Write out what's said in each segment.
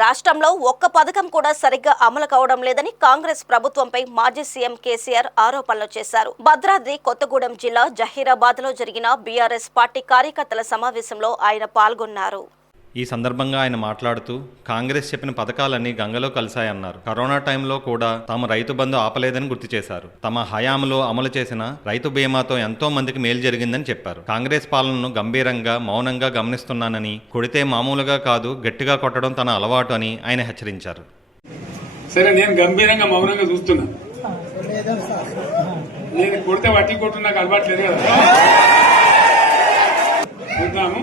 రాష్ట్రంలో ఒక్క పథకం కూడా సరిగ్గా అమలు కావడం లేదని కాంగ్రెస్ ప్రభుత్వంపై మాజీ సీఎం కేసీఆర్ ఆరోపణలు చేశారు. భద్రాద్రి కొత్తగూడెం జిల్లా జహీరాబాద్ లో జరిగిన బీఆర్ఎస్ పార్టీ కార్యకర్తల సమావేశంలో ఆయన పాల్గొన్నారు. ఈ సందర్భంగా ఆయన మాట్లాడుతూ కాంగ్రెస్ చెప్పిన పథకాలన్నీ గంగలో కలిశాయన్నారు. కరోనా టైంలో కూడా తాము రైతు బంధు ఆపలేదని గుర్తు చేశారు. తమ హయాంలో అమలు చేసిన రైతు బీమాతో ఎంతో మందికి మేలు జరిగిందని చెప్పారు. కాంగ్రెస్ పాలనను గంభీరంగా మౌనంగా గమనిస్తున్నానని, కొడితే మామూలుగా కాదు గట్టిగా కొట్టడం తన అలవాటు అని ఆయన హెచ్చరించారు. సరే, నేను గంభీరంగా మౌనంగా చూస్తున్నా. నేను కొడితే వట్టి కొట్టు నాకు అలవాటు లేదు కదా. చూద్దాము.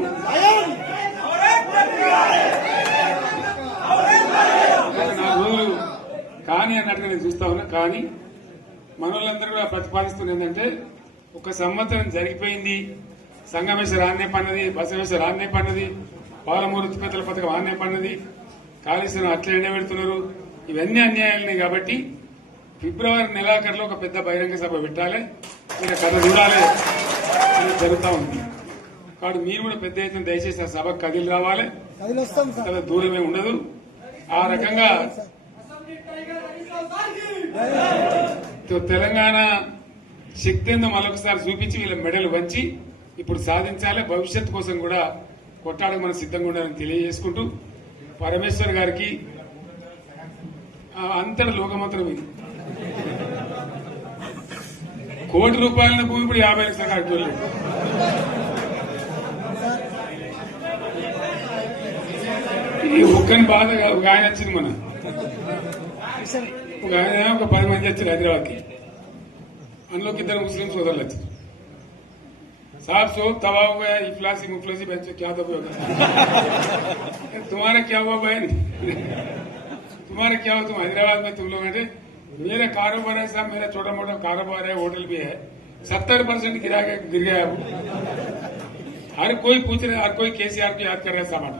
కానీ అన్నట్టుగా నేను చూస్తా ఉన్నా. కానీ మనోళ్ళందరూ కూడా ప్రతిపాదిస్తుంది ఏంటంటే, ఒక సంవత్సరం జరిగిపోయింది, సంగమేశ్వర ఆన్నే పన్నది, బసవేశ్వర ఆన్నే పన్నది, పాలమూరు ఉత్పత్తుల పథకం ఆన్నే పన్నది, కాళేశ్వరం అట్లే ఎండబెడుతున్నారు. ఇవన్నీ అన్యాయాలని కాబట్టి ఫిబ్రవరి నెలాఖరులో ఒక పెద్ద బహిరంగ సభ పెట్టాలి, మీరు కథ చూడాలి అని జరుగుతూ ఉంది. కాబట్టి మీరు కూడా పెద్ద ఎత్తున దయచేసి ఆ సభకు కదిలి రావాలి, కదా దూరమే ఉండదు. ఆ రకంగా తెలంగాణ శక్తి ఏందో మరొకసారి చూపించి వీళ్ళ మెడలు వంచి ఇప్పుడు సాధించాలి. భవిష్యత్తు కోసం కూడా కొట్టాడకు మనం సిద్ధంగా ఉండాలని తెలియజేసుకుంటూ, పరమేశ్వర్ గారికి అంతటి లోకమంత్రం ఇది. ₹1,00,00,000 భూమి ఇప్పుడు 50 లక్షల కట్టుకోలేదు. ఈ ఒక్కని బాధ ఒక ఆయన వచ్చింది, మన ఒక ఆయన ఒక 10 మంది వచ్చారు హైదరాబాద్కి. అందులోకి 2 ముస్లిం సోదరులు వచ్చారు. साहब सोब तबाह हो गया, इफलासी मुफलसी बच्चे क्या दबे होगा. तुम्हारा क्या हुआ बहन, तुम्हारा क्या हुआ, तुम हैदराबाद में तुम लोग हैं. मेरा कारोबार है साहब, मेरा छोटा मोटा कारोबार है, होटल भी है, 70% गिर गया. हर कोई पूछ रहे, हर कोई केसीआर को याद कर रहा है सामान.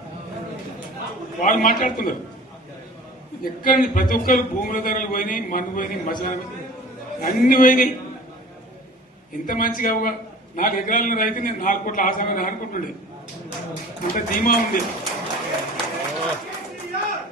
వాళ్ళు మాట్లాడుతున్నారు. ఎక్కడ ప్రతి ఒక్కరు భూముల ధరలు పోయినాయి, మన్ను పోయినాయి, మసాలా అన్ని పోయినాయి. ఎంత మంచిగా 4 ఎకరాల రైతు నేను 4 కోట్ల ఆసామని అనుకుంటుండే. అంత ధీమా ఉంది.